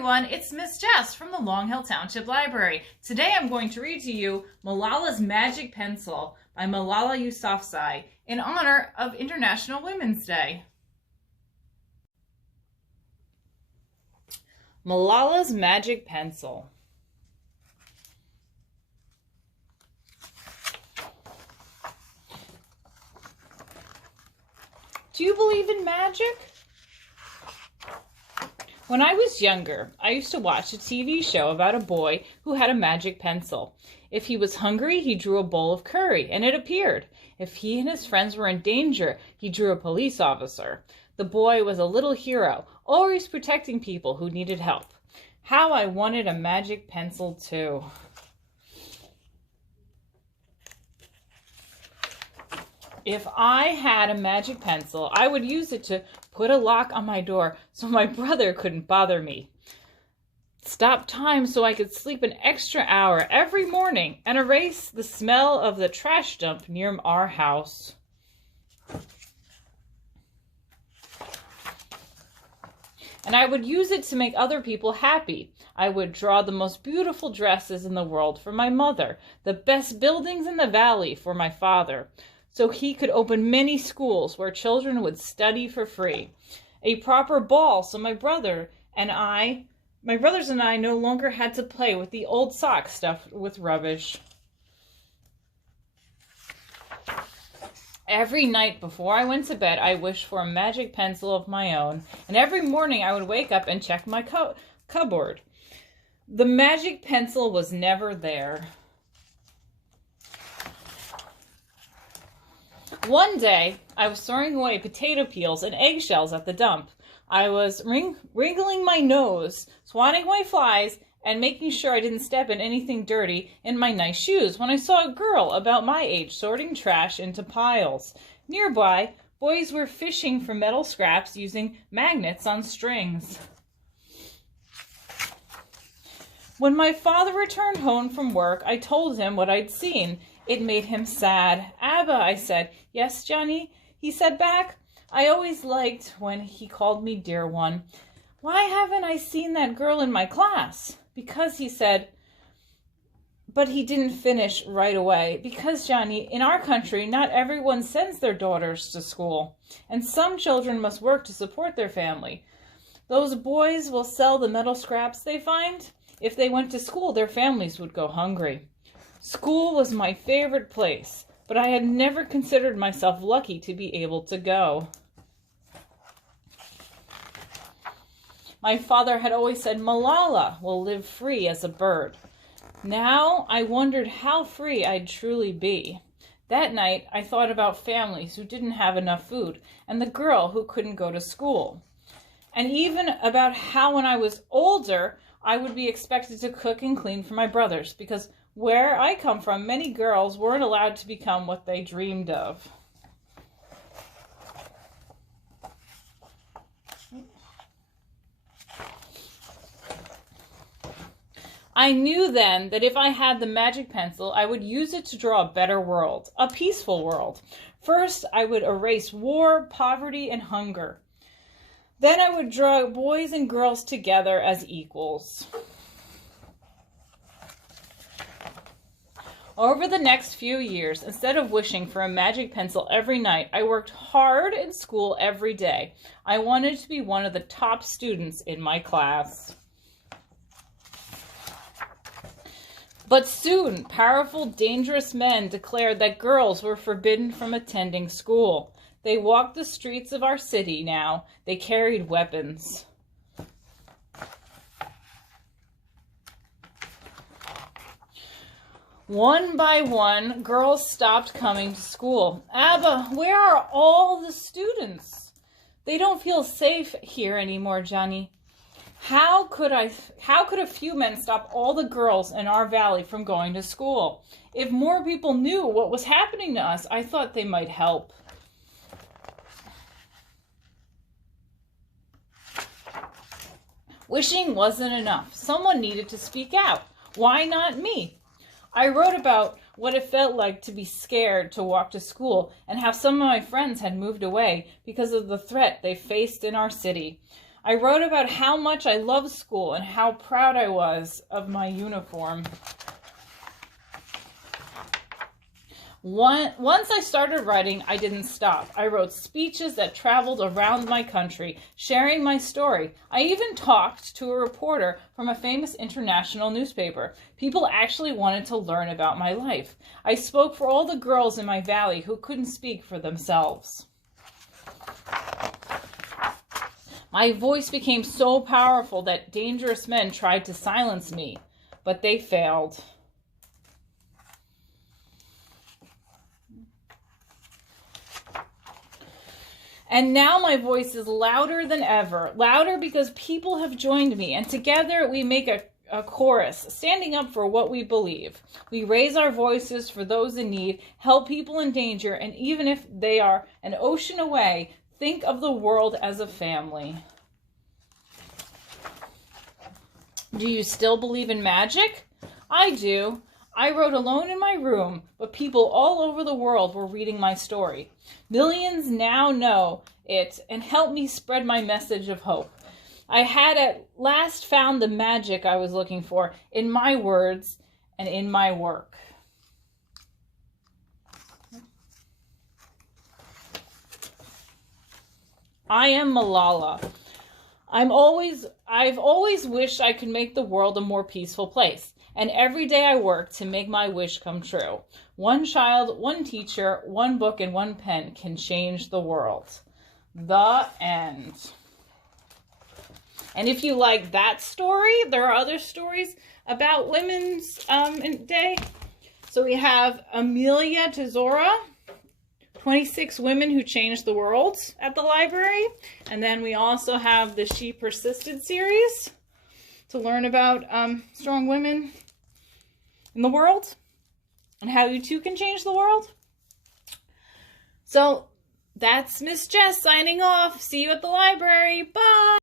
everyone, it's Miss Jess from the Long Hill Township Library. Today I'm going to read to you Malala's Magic Pencil by Malala Yousafzai in honor of International Women's Day. Malala's Magic Pencil. Do you believe in magic? When I was younger, I used to watch a TV show about a boy who had a magic pencil. If he was hungry, he drew a bowl of curry, and it appeared. If he and his friends were in danger, he drew a police officer. The boy was a little hero, always protecting people who needed help. How I wanted a magic pencil, too. If I had a magic pencil, I would use it to put a lock on my door so my brother couldn't bother me. Stop time so I could sleep an extra hour every morning and erase the smell of the trash dump near our house. And I would use it to make other people happy. I would draw the most beautiful dresses in the world for my mother, the best buildings in the valley for my father, so he could open many schools where children would study for free. A proper ball so my brothers and I no longer had to play with the old socks stuffed with rubbish. Every night before I went to bed, I wished for a magic pencil of my own, and every morning I would wake up and check my cupboard. The magic pencil was never there. One day, I was throwing away potato peels and eggshells at the dump. I was wriggling my nose, swatting away flies, and making sure I didn't step in anything dirty in my nice shoes when I saw a girl about my age sorting trash into piles. Nearby, boys were fishing for metal scraps using magnets on strings. When my father returned home from work, I told him what I'd seen. It made him sad. "Abba," I said. "Yes, Johnny?" He said back. I always liked when he called me dear one. "Why haven't I seen that girl in my class?" "Because," he said, but he didn't finish right away. "Because, Johnny, in our country, not everyone sends their daughters to school, and some children must work to support their family. Those boys will sell the metal scraps they find. If they went to school, their families would go hungry. School was my favorite place, but I had never considered myself lucky to be able to go." My father had always said Malala will live free as a bird. Now I wondered how free I'd truly be. That night I thought about families who didn't have enough food and the girl who couldn't go to school. And even about how when I was older I would be expected to cook and clean for my brothers, because where I come from, many girls weren't allowed to become what they dreamed of. I knew then that if I had the magic pencil, I would use it to draw a better world, a peaceful world. First, I would erase war, poverty, and hunger. Then I would draw boys and girls together as equals. Over the next few years, instead of wishing for a magic pencil every night, I worked hard in school every day. I wanted to be one of the top students in my class. But soon, powerful, dangerous men declared that girls were forbidden from attending school. They walked the streets of our city now. They carried weapons. One by one, girls stopped coming to school. "Abba, where are all the students? They don't feel safe here anymore, Johnny." How could a few men stop all the girls in our valley from going to school? If more people knew what was happening to us, I thought they might help. Wishing wasn't enough. Someone needed to speak out. Why not me? I wrote about what it felt like to be scared to walk to school and how some of my friends had moved away because of the threat they faced in our city. I wrote about how much I loved school and how proud I was of my uniform. Once I started writing, I didn't stop. I wrote speeches that traveled around my country, sharing my story. I even talked to a reporter from a famous international newspaper. People actually wanted to learn about my life. I spoke for all the girls in my valley who couldn't speak for themselves. My voice became so powerful that dangerous men tried to silence me, but they failed. And now my voice is louder than ever, louder because people have joined me, and together we make a chorus, standing up for what we believe. We raise our voices for those in need, help people in danger, and even if they are an ocean away, think of the world as a family. Do you still believe in magic? I do. I wrote alone in my room, but people all over the world were reading my story. Millions now know it and help me spread my message of hope. I had at last found the magic I was looking for in my words and in my work. I am Malala. I've always wished I could make the world a more peaceful place. And every day I work to make my wish come true. One child, one teacher, one book, and one pen can change the world. The end. And if you like that story, there are other stories about Women's Day. So we have Amelia Tesora, 26 Women Who Changed the World at the library. And then we also have the She Persisted series to learn about strong women in the world and how you too can change the world. So that's Miss Jess signing off. See you at the library. Bye.